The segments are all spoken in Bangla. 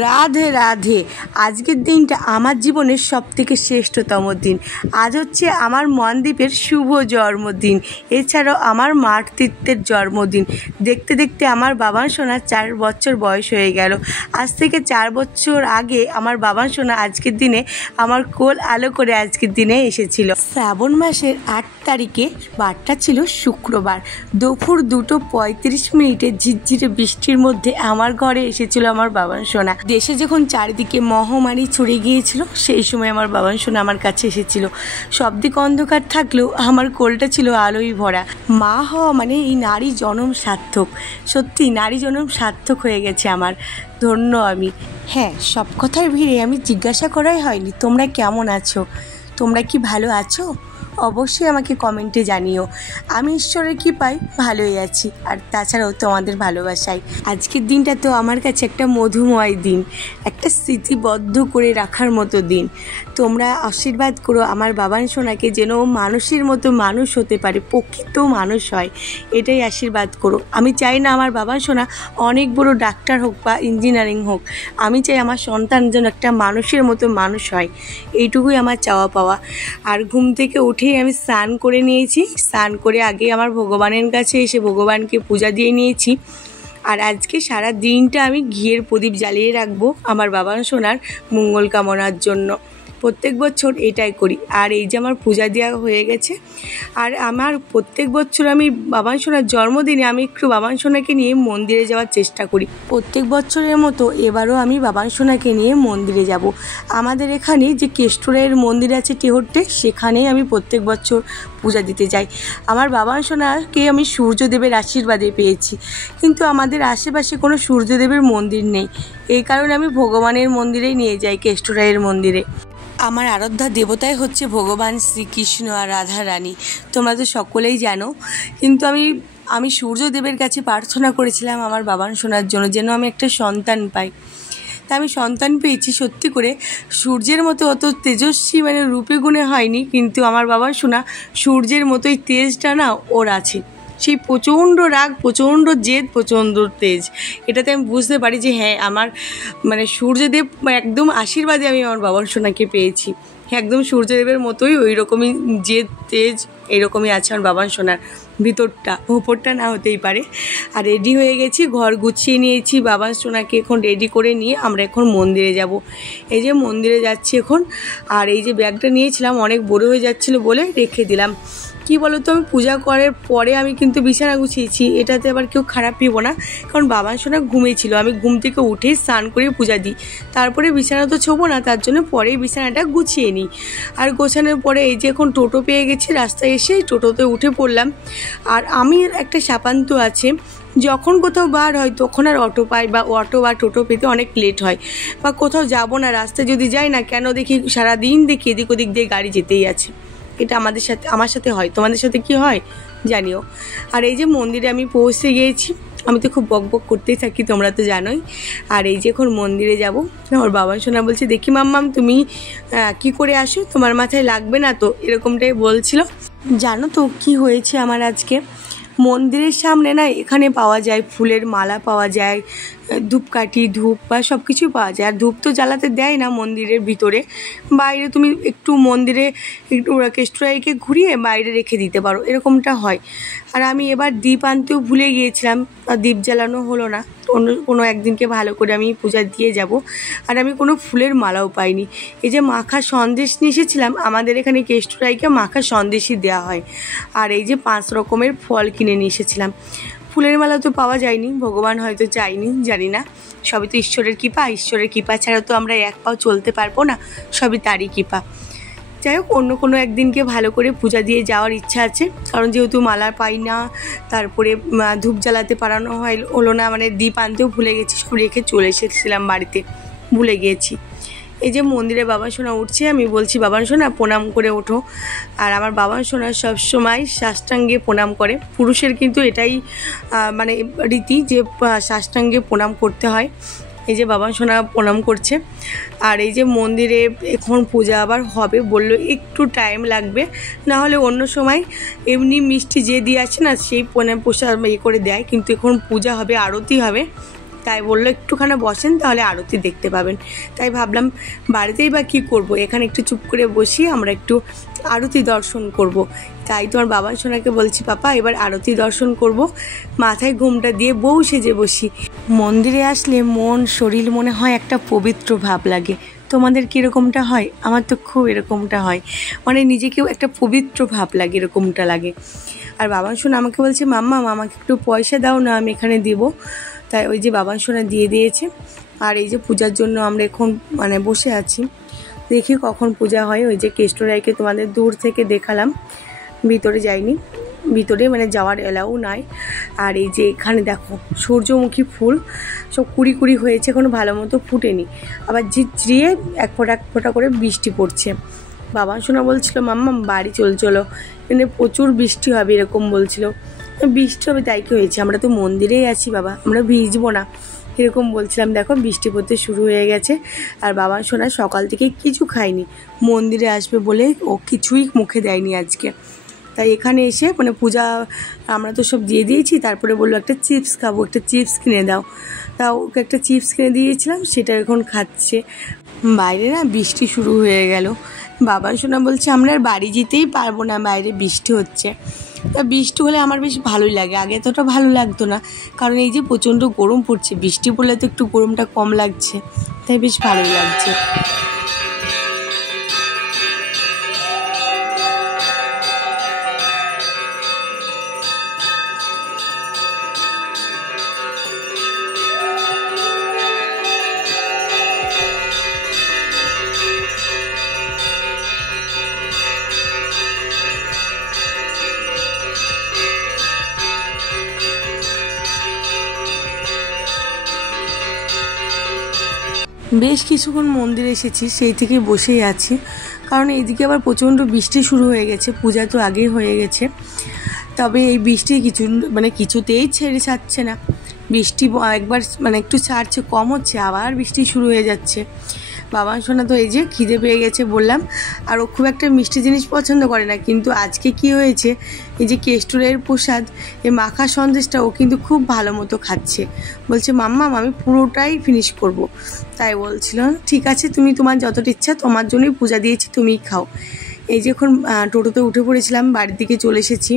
রাধে রাধে। আজকের দিনটা আমার জীবনের সবথেকে শ্রেষ্ঠতম দিন। আজ হচ্ছে আমার মনদীপের শুভ জন্মদিন, এছাড়াও আমার মাতৃত্বের জন্মদিন। দেখতে দেখতে আমার বাবান সোনা 4 বছর বয়স হয়ে গেল। আজ থেকে 4 বছর আগে আমার বাবান সোনা আজকের দিনে আমার কোল আলো করে আজকের দিনে এসেছিল। শ্রাবণ মাসের 8 তারিখে, বারটা ছিল শুক্রবার, দুপুর 2:35 ঝিরঝিরে বৃষ্টির মধ্যে আমার ঘরে এসেছিল আমার বাবান সোনা। দেশে যখন চারিদিকে মহামারী ছড়িয়ে গিয়েছিল, সেই সময় আমার বাবান সোনা আমার কাছে এসেছিল। সব দিক অন্ধকার থাকলেও আমার কোলটা ছিল আলোয় ভরা। মা হওয়া মানে এই নারী জনম সার্থক। সত্যি নারী জনম সার্থক হয়ে গেছে আমার। ধন্য আমি। হ্যাঁ, সব কথার ভিড়ে আমি জিজ্ঞাসা করাই হয়নি তোমরা কেমন আছো। তোমরা কি ভালো আছো? অবশ্যই আমাকে কমেন্টে জানিও। আমি ঈশ্বরের কৃপায় ভালোই আছি, আর তাছাড়াও তোমাদের ভালোবাসায়। আজকের দিনটা তো আমার কাছে একটা মধুময় দিন, একটা স্মৃতিবদ্ধ করে রাখার মতো দিন। তোমরা আশীর্বাদ করো আমার বাবান সোনাকে, যেন মানুষের মতো মানুষ হতে পারে, প্রকৃত মানুষ হয়, এটাই আশীর্বাদ করো। আমি চাই না আমার বাবান সোনা অনেক বড় ডাক্তার হোক বা ইঞ্জিনিয়ারিং হোক, আমি চাই আমার সন্তান যেন একটা মানুষের মতো মানুষ হয়। এইটুকুই আমার চাওয়া পাওয়া। আর ঘুম থেকে উঠেই আমি স্নান করে নিয়েছি। স্নান করে আগে আমার ভগবানের কাছে এসে ভগবানকে পূজা দিয়ে নিয়েছি। আর আজকে সারা দিনটা আমি ঘিয়ের প্রদীপ জ্বালিয়ে রাখবো আমার বাবান সোনার মঙ্গল কামনার জন্য। প্রত্যেক বছর এটাই করি। আর এই যে আমার পূজা দেওয়া হয়ে গেছে। আর আমার প্রত্যেক বছর আমি বাবান সোনার জন্মদিনে আমি একটু বাবান সোনাকে নিয়ে মন্দিরে যাওয়ার চেষ্টা করি। প্রত্যেক বছরের মতো এবারও আমি বাবান সোনাকে নিয়ে মন্দিরে যাব। আমাদের এখানে যে কেষ্টরায়ের মন্দির আছে টেহট্টে, সেখানেই আমি প্রত্যেক বছর পূজা দিতে যাই। আমার বাবান সোনাকে আমি সূর্যদেবের আশীর্বাদে পেয়েছি, কিন্তু আমাদের আশেপাশে কোনো সূর্যদেবের মন্দির নেই। এই কারণে আমি ভগবানের মন্দিরেই নিয়ে যাই, কেষ্টরায়ের মন্দিরে। আমার আরাধ্যা দেবতাই হচ্ছে ভগবান শ্রীকৃষ্ণ আর রাধা রানী, তোমরা তো সকলেই জানো। কিন্তু আমি সূর্যদেবের কাছে প্রার্থনা করেছিলাম আমার বাবান সোনার জন্য, যেন আমি একটা সন্তান পাই। তা আমি সন্তান পেয়েছি। সত্যি করে সূর্যের মতো অত তেজস্বী মানে রূপে গুণে হয়নি, কিন্তু আমার বাবান সোনা সূর্যের মতোই তেজটা না ওর আছে। সেই প্রচণ্ড রাগ, প্রচণ্ড জেদ, প্রচণ্ড তেজ। এটাতে আমি বুঝতে পারি যে হ্যাঁ, আমার মানে সূর্যদেব একদম আশীর্বাদে আমি আমার বাবার সোনাকে পেয়েছি। একদম সূর্যদেবের মতোই ওই রকমই জেদ, তেজ এরকমই আছে আমার বাবার সোনার ভিতরটা, ওপরটা না হতেই পারে। আর রেডি হয়ে গেছি, ঘর গুছিয়ে নিয়েছি। বাবার সোনাকে এখন রেডি করে নিয়ে আমরা এখন মন্দিরে যাব। এই যে মন্দিরে যাচ্ছি এখন। আর এই যে ব্যাগটা নিয়েছিলাম অনেক বড় হয়ে যাচ্ছিলো বলে রেখে দিলাম। কি বলো তো, আমি পূজা করার পরে আমি কিন্তু বিছানা গুছিয়েছি, এটাতে আবার কেউ খারাপ নেব না, কারণ বাবান সোনা ঘুমিয়েছিল। আমি ঘুম থেকে উঠেই স্নান করে পূজা দিই, তারপরে বিছানা তো ছোবো না, তার জন্য পরেই বিছানাটা গুছিয়ে নিই। আর গোছানোর পরে এই যে এখন টোটো পেয়ে গেছি, রাস্তায় এসে টোটোতে উঠে পড়লাম। আর আমি একটা শাপান্ত আছে, যখন কোথাও বার হয় তখন আর অটো পাই বা অটো বা টোটো পেতে অনেক লেট হয়, বা কোথাও যাবো না, রাস্তায় যদি যাই না কেন দেখি সারাদিন দেখি এদিক ওদিক দিয়ে গাড়ি যেতেই আছে। এটা আমার সাথে হয়, তোমাদের সাথে কি হয় জানিও। আর এই যে মন্দিরে আমি পৌঁছে গিয়েছি। আমি তো খুব বক বক করতেই থাকি, তোমরা তো জানোই। আর এই যে এখন মন্দিরে যাব। আমার বাবা সোনা বলছে, দেখি মাম্মাম তুমি কি করে আসো, তোমার মাথায় লাগবে না তো, এরকমটাই বলছিল। জানো তো কি হয়েছে আমার আজকে? মন্দিরের সামনে না এখানে পাওয়া যায় ফুলের মালা, পাওয়া যায় ধূপকাঠি, ধূপ বা সব কিছুই পাওয়া যায়। আর ধূপ তো জ্বালাতে দেয় না মন্দিরের ভিতরে, বাইরে তুমি একটু মন্দিরে একটু কেষ্টরাইকে ঘুরিয়ে বাইরে রেখে দিতে পারো, এরকমটা হয়। আর আমি এবার দীপ আনতেও ভুলে গিয়েছিলাম, দীপ জ্বালানো হলো না। কোনো একদিনকে ভালো করে আমি পূজা দিয়ে যাব। আর আমি কোনো ফুলের মালাও পাইনি। এই যে মাখা সন্দেশ নিয়ে এসেছিলাম, আমাদের এখানে কেষ্টরাইকে মাখা সন্দেশই দেওয়া হয়। আর এই যে 5 রকমের ফল কিনে নিয়ে এসেছিলাম। ফুলের মালা তো পাওয়া যায়নি, ভগবান হয়তো চাইনি, জানি না। সবই তো ঈশ্বরের কৃপা। ঈশ্বরের কৃপা ছাড়া তো আমরা এক পাও চলতে পারবো না, সবই তারই কৃপা। যাই হোক, অন্য কোনো একদিনকে ভালো করে পূজা দিয়ে যাওয়ার ইচ্ছা আছে, কারণ যেহেতু মালা পাই না, তারপরে ধূপ জ্বালাতে পারানো হলো না, মানে দীপ আনতেও ভুলে গেছি, সব রেখে চলে এসেছিলাম বাড়িতে, ভুলে গিয়েছি। এই যে মন্দিরে বাবা সোনা উঠছে, আমি বলছি বাবান সোনা প্রণাম করে ওঠো। আর আমার বাবান সোনা সবসময় সাষ্টাঙ্গে প্রণাম করে। পুরুষের কিন্তু এটাই মানে রীতি যে সাষ্টাঙ্গে প্রণাম করতে হয়। এই যে বাবান সোনা প্রণাম করছে। আর এই যে মন্দিরে এখন পূজা আবার হবে, বললো একটু টাইম লাগবে, না হলে অন্য সময় এমনি মিষ্টি যে দিয়ে আছে না সেই প্রসাদ করে দেয়, কিন্তু এখন পূজা হবে, আরতি হবে, তাই বললো একটুখানি বসেন, তাহলে আরতি দেখতে পাবেন। তাই ভাবলাম বাড়িতেই বা কী করব, এখানে একটু চুপ করে বসি, আমরা একটু আরতি দর্শন করব। তাই তোমার বাবার সোনাকে বলছি, পাপা এবার আরতি দর্শন করব, মাথায় ঘুমটা দিয়ে বউ সেজে বসি। মন্দিরে আসলে মন শরীর মনে হয় একটা পবিত্র ভাব লাগে। তোমাদের কীরকমটা হয়? আমার তো খুব এরকমটা হয়, মানে নিজেকেও একটা পবিত্র ভাব লাগে, এরকমটা লাগে। আর বাবান সোনা আমাকে বলছে, মাম্মা আমাকে একটু পয়সা দাও না, আমি এখানে দিব। তাই ওই যে বাবান সোনা দিয়ে দিয়েছে। আর এই যে পূজার জন্য আমরা এখন মানে বসে আছি, দেখি কখন পূজা হয়। ওই যে কেষ্টরাইকে তোমাদের দূর থেকে দেখালাম, ভিতরে যাইনি, ভিতরে মানে যাওয়ার এলাও নাই। আর এই যে এখানে দেখো সূর্যমুখী ফুল সব কুড়ি কুড়ি হয়েছে, এখনো ভালো মতো ফুটেনি, আবার ঝিরঝিরিয়ে এক ফোঁটা করে বৃষ্টি পড়ছে। বাবা শোনা বলছিল, মাম্মা বাড়ি চলো, মানে প্রচুর বৃষ্টি হবে এরকম বলছিল। বৃষ্টি হবে তাই কি হয়েছে, আমরা তো মন্দিরেই আছি বাবা, আমরা ভিজবো না এরকম বলছিলাম। দেখো বৃষ্টি পড়তে শুরু হয়ে গেছে। আর বাবা সোনা সকাল থেকে কিছু খায়নি, মন্দিরে আসবে বলে ও কিছুই মুখে দেয়নি আজকে। তাই এখানে এসে মানে পূজা আমরা তো সব দিয়ে দিয়েছি, তারপরে বললো একটা চিপস খাবো, একটা চিপস কিনে দাও। তা ওকে একটা চিপস কিনে দিয়েছিলাম, সেটা এখন খাচ্ছে। বাইরে না বৃষ্টি শুরু হয়ে গেল। বাবা সোনা বলছে আমরা আর বাড়ি যেতেই পারবো না, বাইরে বৃষ্টি হচ্ছে। তা বৃষ্টি হলে আমার বেশ ভালোই লাগে, আগে এতটা ভালো লাগতো না, কারণ এই যে প্রচণ্ড গরম পড়ছে, বৃষ্টি পড়লে তো একটু গরমটা কম লাগছে, তাই বেশ ভালোই লাগছে। বেশ কিছুক্ষণ মন্দিরে এসেছি, সেই থেকে বসেই আছি, কারণ এইদিকে আবার প্রচণ্ড বৃষ্টি শুরু হয়ে গেছে, পূজা তো আগেই হয়ে গেছে। তবে এই বৃষ্টি কিছুতেই ছেড়ে ছাড়ছে না। বৃষ্টি একবার মানে একটু ছাড়ছে, কম হচ্ছে, আবার বৃষ্টি শুরু হয়ে যাচ্ছে। বাবা সোনা তো এই যে খিদে পেয়ে গেছে বললাম, আর ও খুব একটা মিষ্টি জিনিস পছন্দ করে না, কিন্তু আজকে কি হয়েছে, এই যে কেষ্টরের প্রসাদ, এই মাখা সন্দেশটা ও কিন্তু খুব ভালো মতো খাচ্ছে। বলছে মাম্মা আমি পুরোটাই ফিনিশ করব। তাই বলছিল ঠিক আছে, তুমি তোমার যতটা ইচ্ছা, তোমার জন্যই পূজা দিয়েছি, তুমিই খাও। এই যে এখন টোটোতে উঠে পড়েছিলাম, বাড়ির দিকে চলে এসেছি।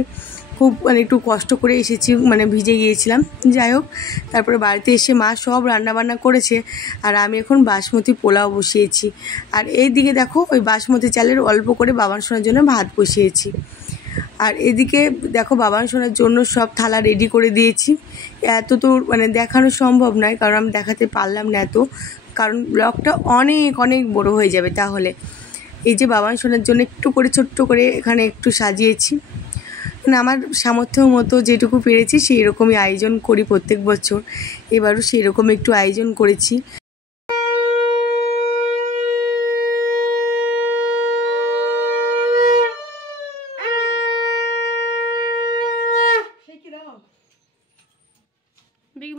খুব মানে একটু কষ্ট করে এসেছি, মানে ভিজে গিয়েছিলাম। যাই হোক, তারপরে বাড়িতে এসে মা সব রান্নাবান্না করেছে, আর আমি এখন বাসমতি পোলাও বসিয়েছি। আর এই দিকে দেখো ওই বাসমতি চালের অল্প করে বাবান সোনার জন্য ভাত বসিয়েছি। আর এদিকে দেখো বাবান সোনার জন্য সব থালা রেডি করে দিয়েছি। এত তো মানে দেখানো সম্ভব নয়, কারণ আমি দেখাতে পারলাম না এত, কারণ ব্লগটা অনেক অনেক বড় হয়ে যাবে তাহলে। এই যে বাবান সোনার জন্য একটু করে ছোট্ট করে এখানে একটু সাজিয়েছি, মানে আমার সামর্থ্য মতো যেটুকু পেরেছি সেই রকমই আয়োজন করি প্রত্যেক বছর, এবারও সেই রকম একটু আয়োজন করেছি।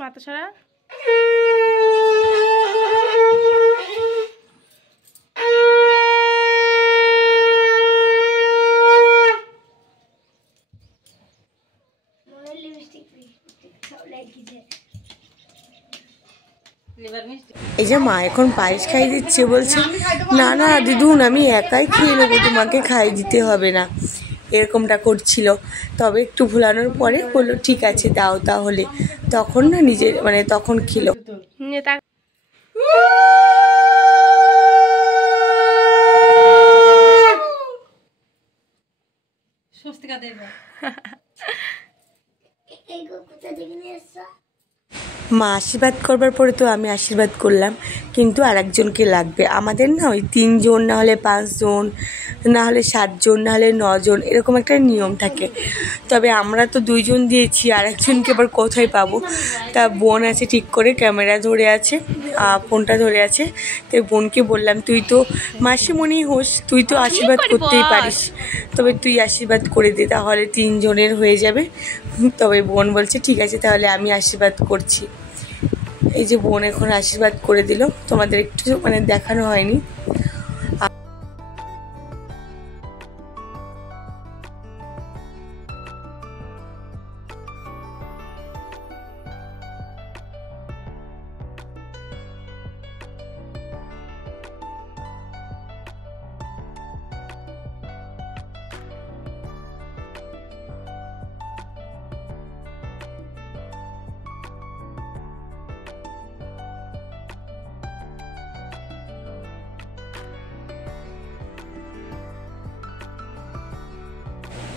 মাথা ছাড়া এই যে মা এখন পায়েস খাইয়ে দিচ্ছে, বলছে না না দিদুন আমি একাই খেয়ে নেবো, তোমাকে খাইয়ে দিতে হবে না, এরকমটা করছিল। তবে একটু ভুলানোর পরে বললো ঠিক আছে দাও তাহলে, তখন না নিজের মানে তখন খেলো। মা আশীর্বাদ করবার পরে তো আমি আশীর্বাদ করলাম, কিন্তু আর একজনকে লাগবে আমাদের, না ওই 3 জন, না হলে 5 জন, না হলে 7 জন, না হলে 9 জন, এরকম একটা নিয়ম থাকে। তবে আমরা তো 2 জন দিয়েছি, আর একজনকে আবার কোথায় পাবো। তা বোন আছে ঠিক করে, ক্যামেরা ধরে আছে, ফোনটা ধরে আছে। তাই বোনকে বললাম তুই তো মাসিমণি হোস, তুই তো আশীর্বাদ করতেই পারিস, তবে তুই আশীর্বাদ করে দে, তাহলে 3 জনের হয়ে যাবে। তবে বোন বলছে ঠিক আছে তাহলে আমি আশীর্বাদ করছি। এই যে বোন এখন আশীর্বাদ করে দিল, তোমাদের একটু মানে দেখানো হয়নি।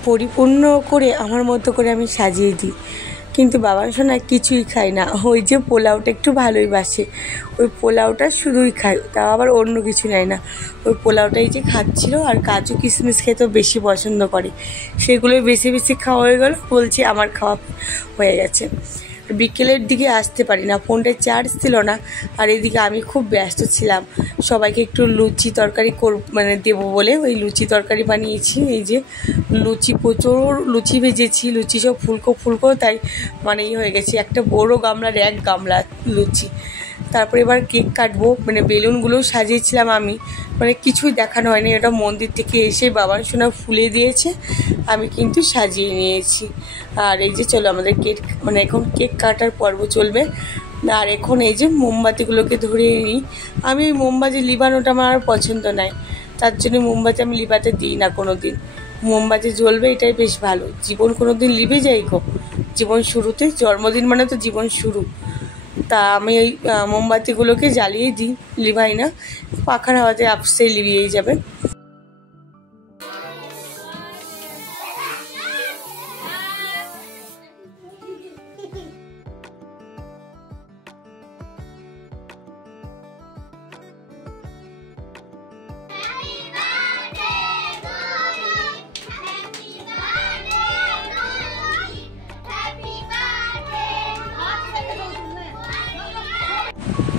পরিপূর্ণ করে আমার মতো করে আমি সাজিয়ে দিই। কিন্তু বাবা সোনা কিছুই খায় না, ওই যে পোলাওটা একটু ভালোই বাসে, ওই পোলাওটা শুধুই খায়, তাও আবার অন্য কিছু নেয় না। ওই পোলাওটাই যে খাচ্ছিল, আর কাজু কিশমিশ খেতেও বেশি পছন্দ করে, সেগুলোই বেশি বেশি খাওয়া হয়ে গেল, বলছি আমার খাওয়া হয়ে গেছে। বিকেলের দিকে আসতে পারি না, ফোনটায় চার্জ ছিল না, আর এদিকে আমি খুব ব্যস্ত ছিলাম, সবাইকে একটু লুচি তরকারি দেবো বলে ওই লুচি তরকারি বানিয়েছি। এই যে লুচি, প্রচুর লুচি ভেজেছি, লুচি সব ফুলকো ফুলকো, তাই হয়ে গেছে একটা বড় গামলার 1 গামলা লুচি। তারপরে এবার কেক কাটবো, বেলুনগুলোও সাজিয়েছিলাম আমি, কিছুই দেখানো হয়নি, এটা মন্দির থেকে এসে বাবার সোনা ফুলে দিয়েছে, আমি কিন্তু সাজিয়ে নিয়েছি। আর এই যে চলো আমাদের কেক এখন কেক কাটার পর্ব চলবে। আর এখন এই যে মোমবাতিগুলোকে ধরিয়ে নিই। আমি ওই মোমবাতি লিবানোটা আমার আর পছন্দ নয়, তার জন্য মোমবাতি আমি লিবাতে দিই না কোনো দিন। মোমবাতি জ্বলবে এটাই বেশ ভালো, জীবন কোনো দিন লিবে যাই গো, জীবন শুরুতে, জন্মদিন মানে তো জীবন শুরু। তা আমি ওই মোমবাতিগুলোকে জ্বালিয়ে দিই, লিভাই না, পাখার হাওয়াতে আপসে লিভিয়েই যাবে।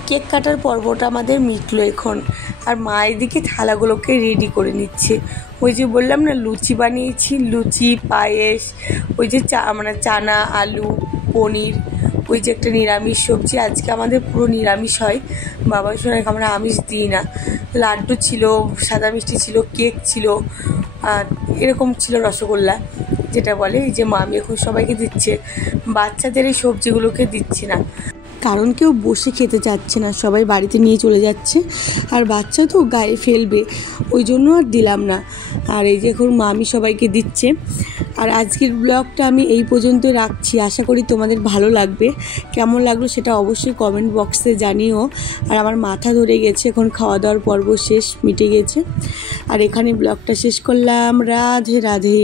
কেক কাটার পর্বটা আমাদের মিটলো এখন, আর মা এদিকে থালাগুলোকে রেডি করে নিচ্ছে। ওই যে বললাম না লুচি বানিয়েছি, লুচি, পায়েস, ওই যে চানা, আলু, পনির, ওই যে একটা নিরামিষ সবজি, আজকে আমাদের পুরো নিরামিষ হয়, বাবার সঙ্গে আমরা আমিষ দিই না। লাড্ডু ছিল, সাদা মিষ্টি ছিল, কেক ছিল, আর এরকম ছিল রসগোল্লা যেটা বলে। এই যে মামি এখন সবাইকে দিচ্ছে, বাচ্চাদের এই সবজিগুলোকে দিচ্ছি না, কারণ কেউ বসে খেতে চাচ্ছে না, সবাই বাড়িতে নিয়ে চলে যাচ্ছে, আর বাচ্চা তো গায়ে ফেলবে, ওই জন্য আর দিলাম না। আর এই যে এখন মামি সবাইকে দিচ্ছে। আর আজকের ব্লগটা আমি এই পর্যন্ত রাখছি, আশা করি তোমাদের ভালো লাগবে। কেমন লাগলো সেটা অবশ্যই কমেন্ট বক্সে জানিও। আর আমার মাথা ধরে গেছে, এখন খাওয়া দাওয়ার পর্ব শেষ, মিটে গেছে। আর এখানে ব্লগটা শেষ করলাম। রাধে রাধে।